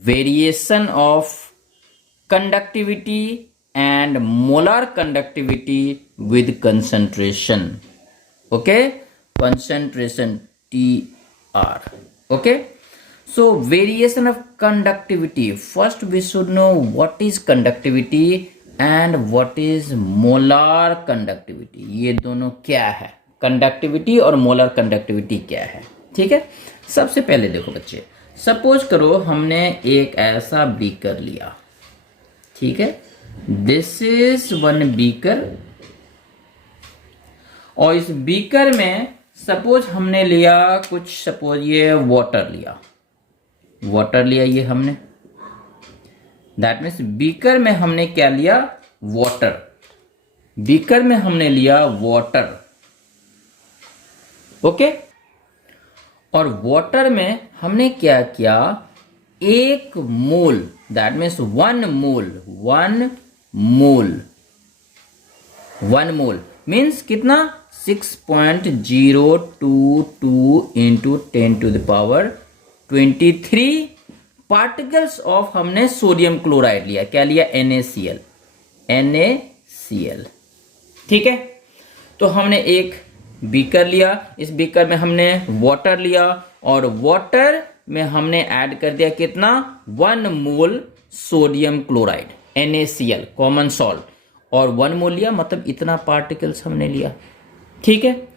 variation of conductivity and molar conductivity with concentration. Okay, concentration TR. Okay, so variation of conductivity. First we should know what is conductivity and what is molar conductivity. ये दोनों क्या है, conductivity और molar conductivity क्या है. ठीक है, सबसे पहले देखो बच्चे, सपोज करो हमने एक ऐसा बीकर लिया. ठीक है, दिस इज वन बीकर, और इस बीकर में सपोज हमने लिया कुछ, सपोज ये वाटर लिया ये हमने, दैट मीन्स बीकर में हमने क्या लिया, वाटर. बीकर में हमने लिया वाटर. ओके, और वाटर में हमने क्या किया, एक mole, that means one mole means कितना, 6.022 इंटू 10⁻23 पार्टिकल्स ऑफ हमने सोडियम क्लोराइड लिया. क्या लिया, NaCl. ठीक है, तो हमने एक बीकर लिया, इस बीकर में हमने वाटर लिया, और वाटर में हमने ऐड कर दिया कितना, 1 मोल sodium chloride NaCl common salt, और 1 मोल लिया, मतलब इतना पार्टिकल्स हमने लिया. ठीक है,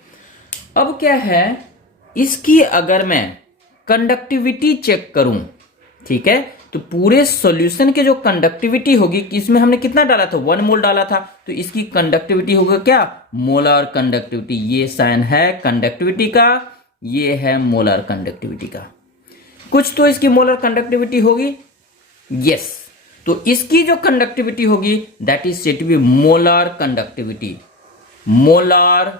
अब क्या है, इसकी अगर मैं कंडक्टिविटी चेक करूं, ठीक है, तो पूरे सॉल्यूशन के जो कंडक्टिविटी होगी, इसमें हमने कितना डाला था, 1 मोल डाला था, तो इसकी कंडक्टिविटी होगा क्या, मोलर कंडक्टिविटी. ये साइन है कंडक्टिविटी का, ये है मोलर कंडक्टिविटी का. कुछ तो इसकी मोलर कंडक्टिविटी होगी, यस. तो इसकी जो कंडक्टिविटी होगी that is said to be molar conductivity. Molar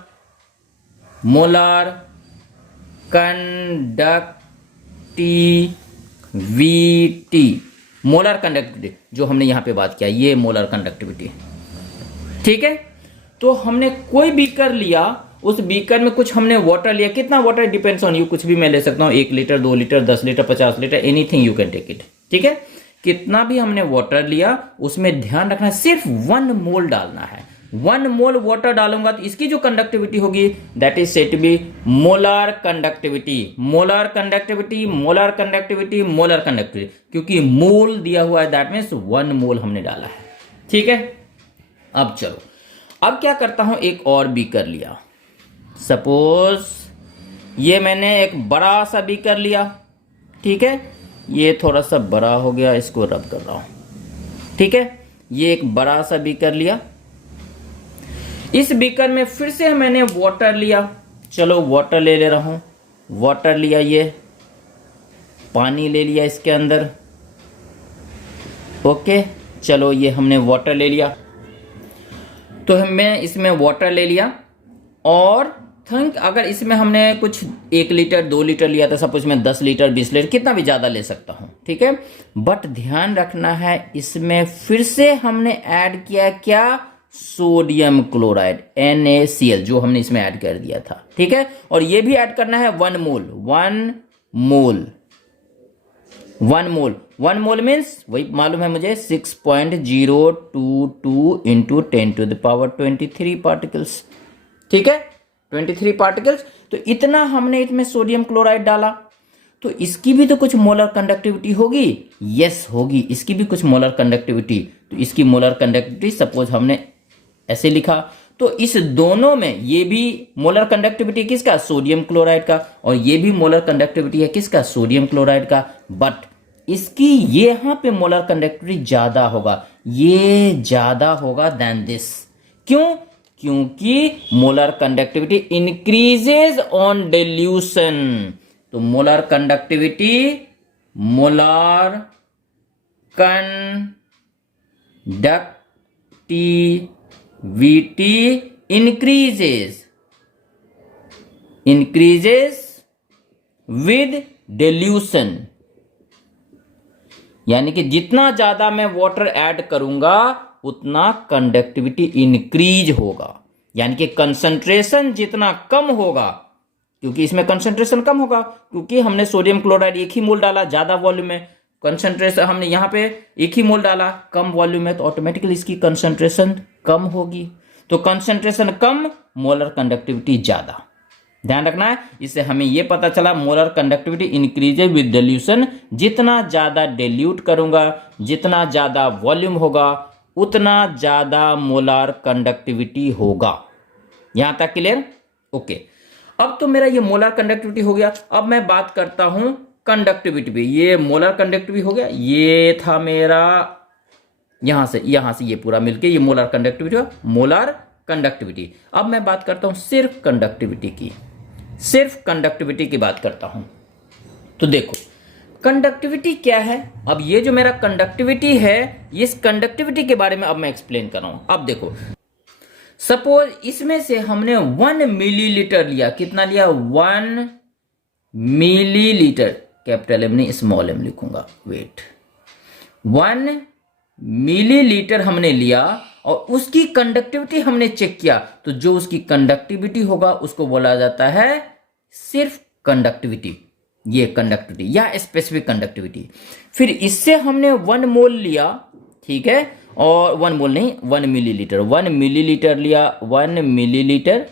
conductivity, molar conductivity जो हमने यहां पे बात किया, ये मोलर कंडक्टिविटी. ठीक है, तो हमने कोई बीकर लिया, उस बीकर में कुछ हमने वाटर लिया, कितना वाटर डिपेंड्स ऑन यू, कुछ भी मैं ले सकता हूं, 1 litre 2 litre 10 litre 50 litre, anything you can take it. ठीक है, कितना भी हमने वाटर लिया, उसमें ध्यान रखना सिर्फ 1 मोल डालना है. 1 मोल वाटर डालूंगा तो इसकी जो कंडक्टिविटी होगी that is said to be molar conductivity. Molar conductivity, molar conductivity, molar conductivity, क्योंकि मोल दिया हुआ है, दैट मीन्स 1 मोल हमने डाला है. ठीक है, अब चलो, अब क्या करता हूं, एक और बीकर लिया, सपोज ये मैंने एक बड़ा सा बीकर लिया. ठीक है, ये थोड़ा सा बड़ा हो गया, इसको रब कर रहा हूं. ठीक है, ये एक बड़ा सा बीकर लिया, इस बीकर में फिर से मैंने वाटर लिया. चलो वाटर ले रहा हूं, वाटर लिया, ये पानी ले लिया इसके अंदर. ओके, चलो ये हमने वाटर ले लिया, तो मैं इसमें वाटर ले लिया, और थिंक अगर इसमें हमने कुछ 1 लीटर 2 लीटर लिया था, सपोज मैं 10 लीटर 20 लीटर कितना भी ज़्यादा ले सकता हूँ. ठीक है, बट ध्यान रखना है, इसमें फिर से हमने ऐड किया क्या, सोडियम क्लोराइड NaCl, जो हमने इसमें ऐड कर दिया था. ठीक है, और ये भी ऐड करना है 1 मोल मीन्स वही मालूम है मुझे, 6.022 इंटू 10⁻23 पार्टिकल्स. ठीक है, 23 पार्टिकल्स, तो इतना हमने इसमें सोडियम क्लोराइड डाला, तो इसकी भी तो कुछ मोलर कंडक्टिविटी होगी, यस होगी, इसकी भी कुछ मोलर कंडक्टिविटी. तो इसकी मोलर कंडक्टिविटी सपोज हमने ऐसे लिखा, तो इस दोनों में ये भी मोलर कंडक्टिविटी किसका, सोडियम क्लोराइड का, और ये भी मोलर कंडक्टिविटी है किसका, सोडियम क्लोराइड का. बट इसकी ये यहां पे मोलर कंडक्टिविटी ज्यादा होगा, ये ज्यादा होगा देन दिस. क्यों, क्योंकि molar conductivity increases on dilution. तो molar conductivity, molar conductivity increases with dilution. यानी कि जितना ज्यादा मैं वाटर ऐड करूंगा उतना कंडक्टिविटी इंक्रीज होगा, यानी कि कंसंट्रेशन जितना कम होगा, क्योंकि इसमें कंसंट्रेशन कम होगा, क्योंकि हमने सोडियम क्लोराइड 1 ही मोल डाला, ज्यादा वॉल्यूम में, कंसंट्रेशन हमने यहाँ पे 1 ही मोल डाला, कम वॉल्यूम है तो ऑटोमेटिकली इसकी कंसंट्रेशन कम होगी। तो कंसंट्रेशन कम, मोलर कंडक्टिविटी ज्यादा। ध्यान रखना है। इससे हमें यह पता चला molar conductivity increases with dilution. जितना ज्यादा डिल्यूट करूंगा, जितना ज्यादा वॉल्यूम होगा, उतना ज्यादा मोलर कंडक्टिविटी होगा। यहां तक क्लियर? ओके। अब तो मेरा ये मोलर कंडक्टिविटी हो गया। अब मैं बात करता हूं कंडक्टिविटी पे। ये मोलर कंडक्टिविटी हो गया, ये था मेरा यहां से ये पूरा मिलके ये मोलर कंडक्टिविटी हुआ, मोलर कंडक्टिविटी। अब मैं बात करता हूं सिर्फ कंडक्टिविटी की, सिर्फ कंडक्टिविटी की बात करता हूं। तो देखो कंडक्टिविटी क्या है। अब ये जो मेरा कंडक्टिविटी है, इस कंडक्टिविटी के बारे में अब मैं एक्सप्लेन कर रहा हूं। अब देखो सपोज इसमें से हमने 1 मिलीलीटर लिया। कितना लिया? 1 मिलीलीटर। कैपिटल एम नहीं, स्मॉल एम लिखूंगा, वेट। 1 मिलीलीटर हमने लिया और उसकी कंडक्टिविटी हमने चेक किया, तो जो उसकी कंडक्टिविटी होगा उसको बोला जाता है सिर्फ कंडक्टिविटी, ये कंडक्टिविटी या स्पेसिफिक कंडक्टिविटी। फिर इससे हमने 1 मोल लिया, ठीक है, और 1 मोल नहीं 1 मिलीलीटर, 1 मिलीलीटर लिया, 1 मिलीलीटर,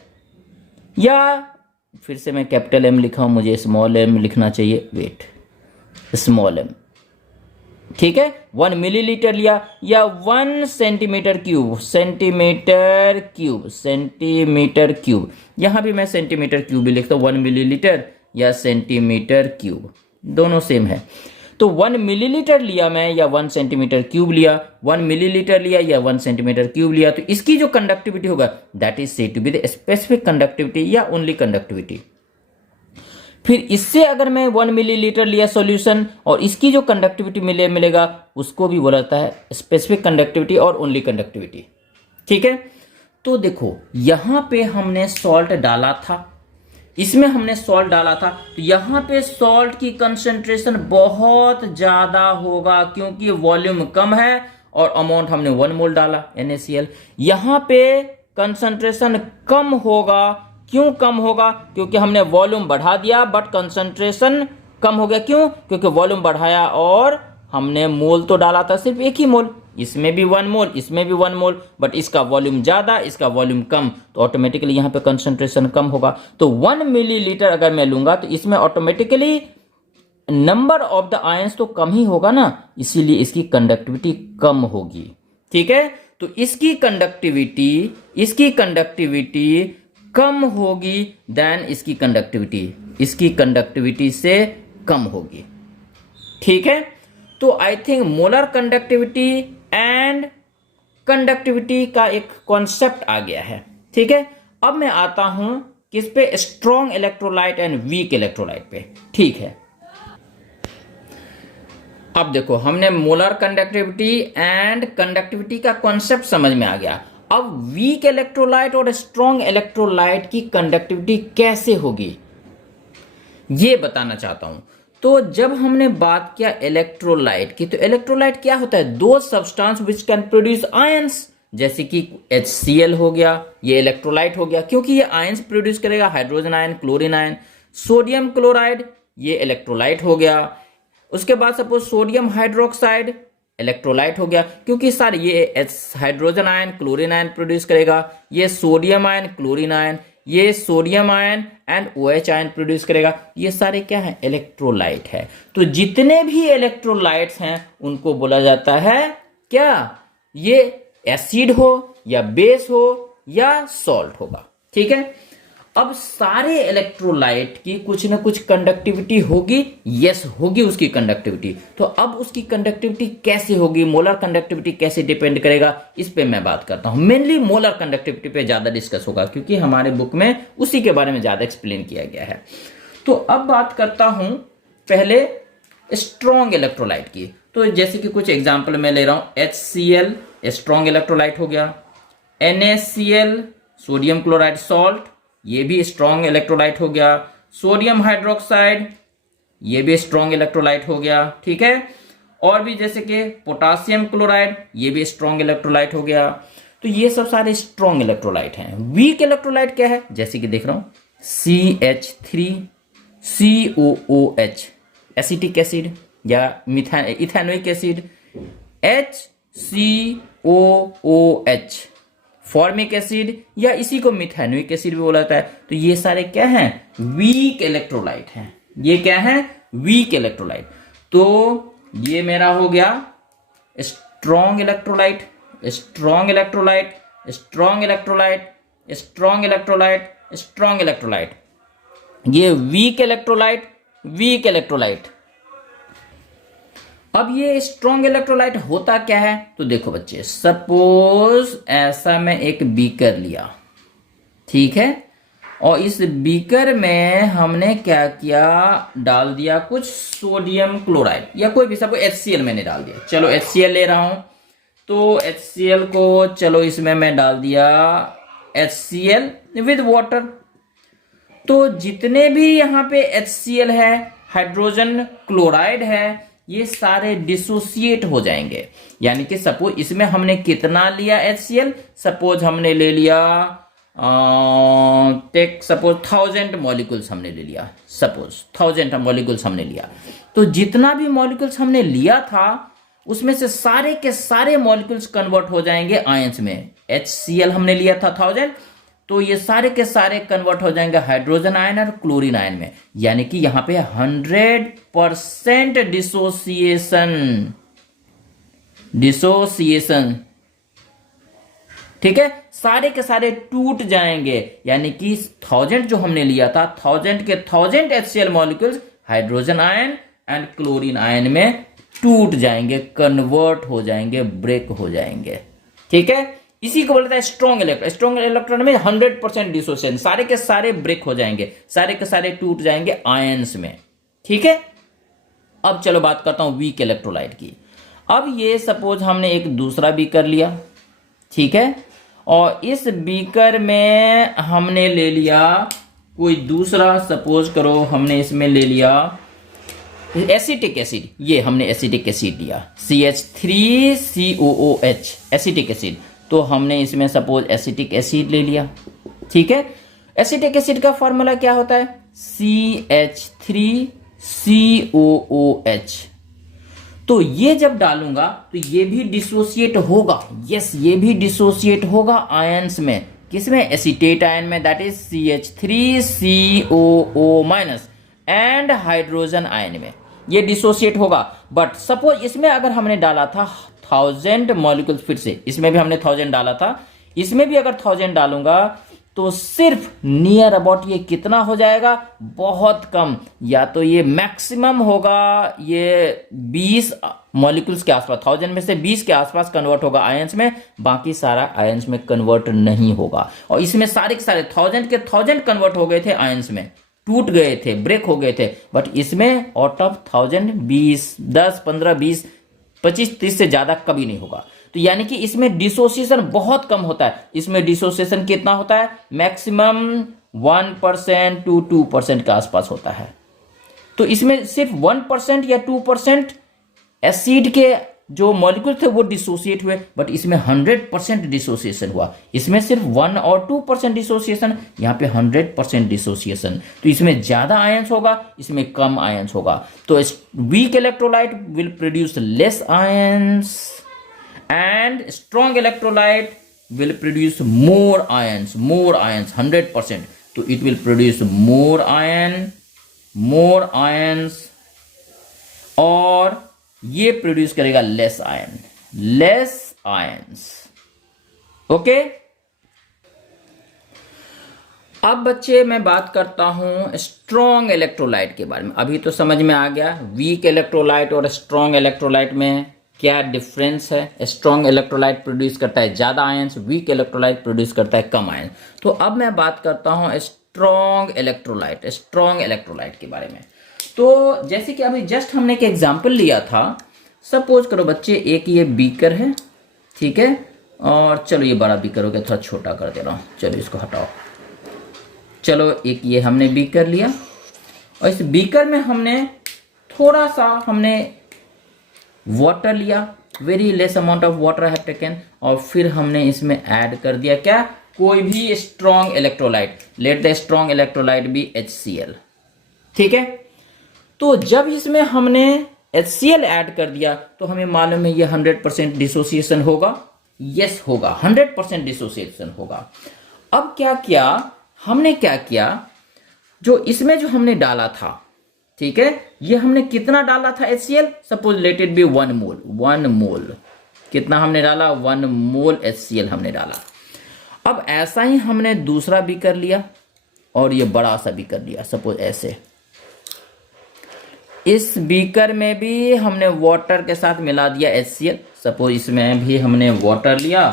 या फिर से मैं कैपिटल एम लिखा हूं, मुझे स्मॉल एम लिखना चाहिए, वेट, स्मॉल एम, ठीक है। 1 मिलीलीटर लिया या 1 centimetre cube, centimetre cube, centimetre cube, यहां भी मैं सेंटीमीटर क्यूब भी लिखता हूं, 1 मिलीलीटर या सेंटीमीटर क्यूब दोनों सेम है। तो 1 मिलीलीटर लिया मैं या 1 सेंटीमीटर क्यूब लिया, 1 मिलीलीटर लिया या 1 सेंटीमीटर क्यूब लिया, तो इसकी जो कंडक्टिविटी होगा that is said to be the specific conductivity या ओनली कंडक्टिविटी। फिर इससे अगर मैं 1 मिलीलीटर लिया सॉल्यूशन और इसकी जो कंडक्टिविटी मिलेगा उसको भी बोला जाता है स्पेसिफिक कंडक्टिविटी और ओनली कंडक्टिविटी, ठीक है। तो देखो यहां पे हमने सॉल्ट डाला था, इसमें हमने सॉल्ट डाला था, तो यहां पे सॉल्ट की कंसंट्रेशन बहुत ज्यादा होगा क्योंकि वॉल्यूम कम है और अमाउंट हमने 1 मोल डाला NaCl। यहां पे कंसंट्रेशन कम होगा। क्यों कम होगा? क्योंकि हमने वॉल्यूम बढ़ा दिया बट कंसंट्रेशन कम हो गया। क्यों? क्योंकि वॉल्यूम बढ़ाया और हमने मोल तो डाला था सिर्फ 1 ही मोल, इसमें भी 1 मोल, इसमें भी 1 मोल, बट इसका वॉल्यूम ज्यादा, इसका वॉल्यूम कम, तो ऑटोमेटिकली यहां पे कंसंट्रेशन कम होगा। तो 1 मिलीलीटर अगर मैं लूंगा तो इसमें automatically number of the ions तो कम ही होगा ना, इसीलिए इसकी कंडक्टिविटी कम होगी, ठीक है। तो इसकी कंडक्टिविटी कम होगी देन इसकी कंडक्टिविटी से कम होगी, ठीक है। तो I think molar conductivity and conductivity का एक कॉन्सेप्ट आ गया है, ठीक है। अब मैं आता हूं किस पे? Strong electrolyte and weak electrolyte पे, ठीक है। अब देखो हमने मोलर कंडक्टिविटी एंड कंडक्टिविटी का कॉन्सेप्ट समझ में आ गया। अब वीक इलेक्ट्रोलाइट और स्ट्रॉन्ग इलेक्ट्रोलाइट की कंडक्टिविटी कैसे होगी ये बताना चाहता हूं। तो जब हमने बात किया इलेक्ट्रोलाइट की, तो इलेक्ट्रोलाइट क्या होता है? दो substance which can produce ions, जैसे कि HCl हो गया, ये इलेक्ट्रोलाइट हो गया क्योंकि ये आयंस प्रोड्यूस करेगा, hydrogen ion, chlorine ion. Sodium chloride ये इलेक्ट्रोलाइट हो गया। उसके बाद सपोज सोडियम हाइड्रोक्साइड इलेक्ट्रोलाइट हो गया क्योंकि सारे ये hydrogen ion, chlorine ion produce करेगा, ये सोडियम आयन, क्लोरीन आयन, ये sodium ion and OH ion produce करेगा। ये सारे क्या है? इलेक्ट्रोलाइट है। तो जितने भी इलेक्ट्रोलाइट्स हैं उनको बोला जाता है क्या? ये एसिड हो या बेस हो या सॉल्ट होगा, ठीक है। अब सारे इलेक्ट्रोलाइट की कुछ ना कुछ कंडक्टिविटी होगी, यस होगी उसकी कंडक्टिविटी। तो अब उसकी कंडक्टिविटी कैसे होगी, मोलर कंडक्टिविटी कैसे डिपेंड करेगा, इस पे मैं बात करता हूं। मेनली मोलर कंडक्टिविटी पे ज्यादा डिस्कस होगा क्योंकि हमारे बुक में उसी के बारे में ज्यादा एक्सप्लेन किया गया है। तो अब बात करता हूं पहले स्ट्रॉन्ग इलेक्ट्रोलाइट की। तो जैसे कि कुछ एग्जाम्पल मैं ले रहा हूं, HCl स्ट्रॉन्ग इलेक्ट्रोलाइट हो गया, NaCl सोडियम क्लोराइड सॉल्ट ये भी स्ट्रॉन्ग इलेक्ट्रोलाइट हो गया, सोडियम हाइड्रोक्साइड ये भी स्ट्रॉन्ग इलेक्ट्रोलाइट हो गया, ठीक है। और भी जैसे कि पोटासियम क्लोराइड ये भी स्ट्रॉन्ग इलेक्ट्रोलाइट हो गया। तो ये सब सारे स्ट्रॉन्ग इलेक्ट्रोलाइट हैं। वीक इलेक्ट्रोलाइट क्या है? जैसे कि देख रहा हूं CH3COOH एसिटिक एसिड, या ethanoic acid, HCOOH, formic acid या इसी को मिथेनोइक एसिड भी बोला जाता है। तो ये सारे क्या हैं? वीक इलेक्ट्रोलाइट हैं। ये क्या है? Weak electrolyte. तो ये मेरा हो गया strong electrolyte, strong electrolyte, strong electrolyte, strong electrolyte, strong electrolyte. ये वीक इलेक्ट्रोलाइट, वीक इलेक्ट्रोलाइट। अब ये स्ट्रॉन्ग इलेक्ट्रोलाइट होता क्या है? तो देखो बच्चे, सपोज ऐसा मैं एक बीकर लिया, ठीक है, और इस बीकर में हमने क्या किया, डाल दिया कुछ सोडियम क्लोराइड या कोई भी, सब HCl मैंने डाल दिया। चलो HCl ले रहा हूं, तो HCl को चलो इसमें मैं डाल दिया HCl विद वाटर। तो जितने भी यहाँ पे HCl है, हाइड्रोजन क्लोराइड है, ये सारे डिसोसिएट हो जाएंगे। यानी कि सपोज इसमें हमने कितना लिया HCl, सपोज हमने ले लिया टेक सपोज 1000 मॉलिक्यूल्स हमने ले लिया, सपोज 1000 मॉलिक्यूल्स हमने लिया। तो जितना भी मॉलिक्यूल्स हमने लिया था उसमें से सारे के सारे मॉलिक्यूल्स कन्वर्ट हो जाएंगे आयंस में। HCl हमने लिया था 1000, तो ये सारे के सारे कन्वर्ट हो जाएंगे हाइड्रोजन आयन और क्लोरीन आयन में। यानी कि यहां पे 100% डिसोसिएशन, ठीक है, सारे के सारे टूट जाएंगे। यानी कि 1000 जो हमने लिया था, 1000 के 1000 HCl molecules hydrogen ion and chlorine ion में टूट जाएंगे, कन्वर्ट हो जाएंगे, ब्रेक हो जाएंगे, ठीक है। इसी को बोलता है स्ट्रॉन्ग इलेक्ट्रॉन। स्ट्रॉन्ग इलेक्ट्रॉन में 100% डिसोसिएशन, सारे के सारे ब्रेक हो जाएंगे, सारे के सारे टूट जाएंगे आयंस में, ठीक है। अब चलो बात करता हूं वीक इलेक्ट्रोलाइट की। अब ये सपोज हमने एक दूसरा बीकर लिया, ठीक है, और इस बीकर में हमने ले लिया कोई दूसरा, सपोज करो हमने इसमें ले लिया एसिटिक एसिड। ये हमने एसिटिक एसिड लिया CH3COOH, एसिटिक एसिड। तो हमने इसमें सपोज एसिटिक एसिड ले लिया, ठीक है। एसिटिक एसिड का फॉर्मूला क्या होता है? CH3COOH। तो ये जब डालूंगा तो ये भी डिसोसिएट होगा, यस, ये भी डिसोसिएट होगा आयंस में। किसमें? एसिटेट आयन में, that is CH3COO- and hydrogen ion में ये डिसोसिएट होगा। बट सपोज इसमें अगर हमने डाला था 1000 मॉलिक्यूल, फिर से इसमें भी हमने 1000 डाला था, इसमें भी अगर 1000 डालूंगा तो सिर्फ नियर अबाउट ये कितना हो जाएगा? बहुत कम, या तो ये मैक्सिमम होगा ये 20 मॉलिक्यूल्स के आसपास, 1000 में से 20 के आसपास कन्वर्ट होगा आयंस में, बाकी सारा आयंस में कन्वर्ट नहीं होगा। और इसमें सारे के सारे 1000 के 1000 कन्वर्ट हो गए थे आयंस में, टूट गए थे, ब्रेक हो गए थे। बट इसमें आउट ऑफ 1000 20, 10, 15, 20, 25, 30 से ज्यादा कभी नहीं होगा। तो यानी कि इसमें डिसोसिएशन बहुत कम होता है। इसमें डिसोसिएशन कितना होता है? मैक्सिमम 1% to 2% के आसपास होता है। तो इसमें सिर्फ 1% या 2% एसिड के जो मॉलिक्यूल थे वो डिसोसिएट हुए, बट इसमें 100% डिसोसिएशन हुआ। इसमें सिर्फ 1 और 2% डिसोसिएशन, यहाँ पे 100% डिसोसिएशन। तो इसमें ज्यादा आयंस होगा, इसमें कम आयंस होगा। तो weak electrolyte will produce less ions and strong electrolyte will produce more ions 100%. तो it will produce more ions और ये प्रोड्यूस करेगा लेस आयंस। ओके, अब बच्चे मैं बात करता हूं स्ट्रॉन्ग इलेक्ट्रोलाइट के बारे में। अभी तो समझ में आ गया वीक इलेक्ट्रोलाइट और स्ट्रॉन्ग इलेक्ट्रोलाइट में क्या डिफरेंस है। स्ट्रॉन्ग इलेक्ट्रोलाइट प्रोड्यूस करता है ज्यादा आयंस, वीक इलेक्ट्रोलाइट प्रोड्यूस करता है कम आयंस। तो अब मैं बात करता हूं स्ट्रॉन्ग इलेक्ट्रोलाइट के बारे में। तो जैसे कि अभी जस्ट हमने एक एग्जांपल लिया था, सपोज करो बच्चे एक ये बीकर है, ठीक है, और चलो ये बड़ा बीकर हो गया, थोड़ा छोटा कर दे रहा हूं, चलो इसको हटाओ। चलो एक ये हमने बीकर लिया और इस बीकर में हमने थोड़ा सा वाटर लिया, very less amount of water have taken, और फिर हमने इसमें ऐड कर दिया क्या? कोई भी strong electrolyte. Let the strong electrolyte be HCl, ठीक है। तो जब इसमें हमने HCl ऐड कर दिया तो हमें मालूम है ये 100% डिसोसिएशन होगा। यस होगा, 100% डिसोसिएशन होगा। अब क्या किया हमने, क्या किया, जो इसमें जो हमने डाला था, ठीक है, ये हमने कितना डाला था HCl, suppose let it be 1 मोल। 1 मोल कितना हमने डाला, 1 मोल HCl हमने डाला। अब ऐसा ही हमने दूसरा बीकर लिया और ये बड़ा सा बीकर लिया, सपोज ऐसे। इस बीकर में भी हमने वाटर के साथ मिला दिया HCl, सपोज इसमें भी हमने वाटर लिया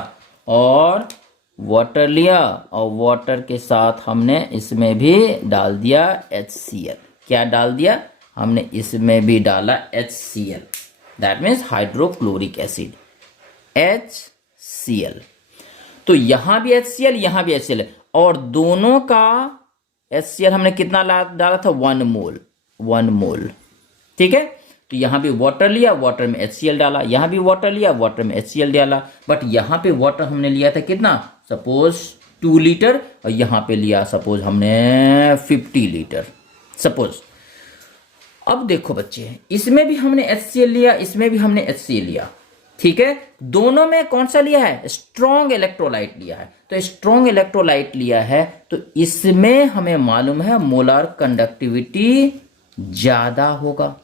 और वाटर के साथ हमने इसमें भी डाल दिया HCl। क्या डाल दिया हमने, इसमें भी डाला HCl, that means hydrochloric acid, HCl। तो यहां भी HCl, यहां भी HCl, और दोनों का HCl हमने कितना डाला था, 1 मोल। 1 मोल, ठीक है। तो यहां भी वाटर लिया, वाटर में HCl डाला, यहां भी वाटर लिया, वाटर में HCl डाला। बट यहां पे वाटर हमने लिया था कितना, सपोज 2 लीटर, और यहां पे लिया सपोज हमने 50 लीटर सपोज। अब देखो बच्चे, इसमें भी हमने HCl लिया, इसमें भी हमने HCl लिया, ठीक है। दोनों में कौन सा लिया है, स्ट्रॉन्ग इलेक्ट्रोलाइट लिया है। तो स्ट्रॉन्ग इलेक्ट्रोलाइट लिया है तो इसमें हमें मालूम है मोलर कंडक्टिविटी ज्यादा होगा,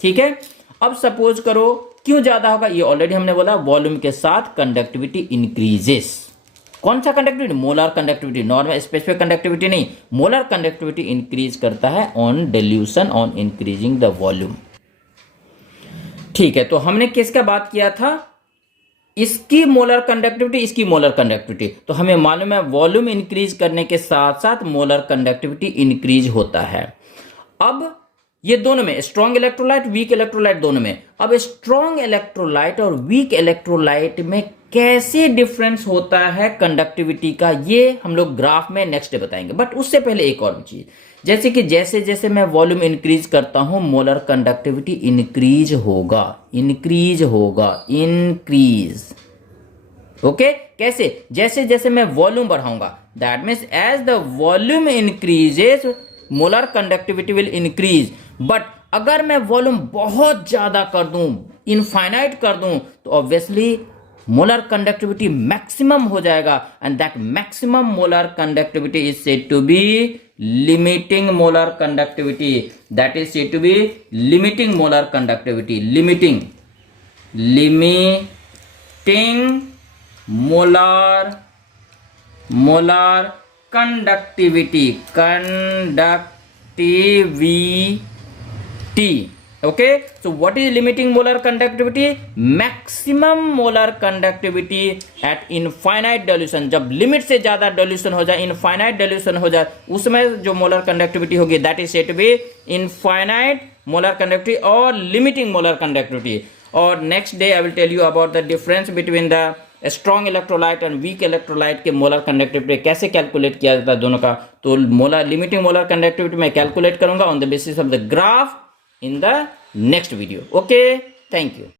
ठीक है। अब सपोज करो क्यों ज्यादा होगा, ये ऑलरेडी हमने बोला, वॉल्यूम के साथ कंडक्टिविटी इंक्रीजेस। कौन सा conductivity, molar conductivity, normal specific conductivity नहीं, मोलर कंडक्टिविटी इंक्रीज करता है on dilution, on increasing the volume, ठीक है। तो हमने किसका बात किया था, इसकी मोलर कंडक्टिविटी, इसकी मोलर कंडक्टिविटी। तो हमें मालूम है वॉल्यूम इंक्रीज करने के साथ साथ मोलर कंडक्टिविटी इंक्रीज होता है। अब ये दोनों में, स्ट्रॉन्ग इलेक्ट्रोलाइट, वीक इलेक्ट्रोलाइट, दोनों में। अब स्ट्रॉन्ग इलेक्ट्रोलाइट और वीक इलेक्ट्रोलाइट में कैसे डिफरेंस होता है कंडक्टिविटी का, ये हम लोग ग्राफ में नेक्स्ट डे बताएंगे। बट उससे पहले एक और चीज, जैसे कि जैसे जैसे मैं वॉल्यूम इंक्रीज करता हूं मोलर कंडक्टिविटी इंक्रीज होगा, इंक्रीज होगा, इंक्रीज, ओके। कैसे, जैसे जैसे मैं वॉल्यूम बढ़ाऊंगा, that means as the volume increases molar conductivity will increase. But अगर मैं वॉल्यूम बहुत ज्यादा कर दूं, इनफाइनाइट कर दूं, तो ऑब्वियसली मोलर कंडक्टिविटी मैक्सिमम हो जाएगा, and that maximum molar conductivity is said to be limiting molar conductivity, that is said to be limiting molar conductivity, limiting molar conductivity, okay. So what is limiting molar conductivity, maximum molar conductivity at infinite dilution। जब limit से ज्यादा dilution हो जाए, infinite dilution हो जाए, उसमें जो molar conductivity होगी that is said to be infinite molar conductivity और लिमिटिंग मोलर कंडक्टिविटी। और next day I will tell you about the difference between the strong electrolyte and weak electrolyte के molar conductivity कैसे calculate किया जाता है दोनों का। तो मोलर लिमिटिंग मोलर कंडक्टिविटी मैं कैलकुलेट करूंगा on the basis of the graph in the next video, okay, thank you।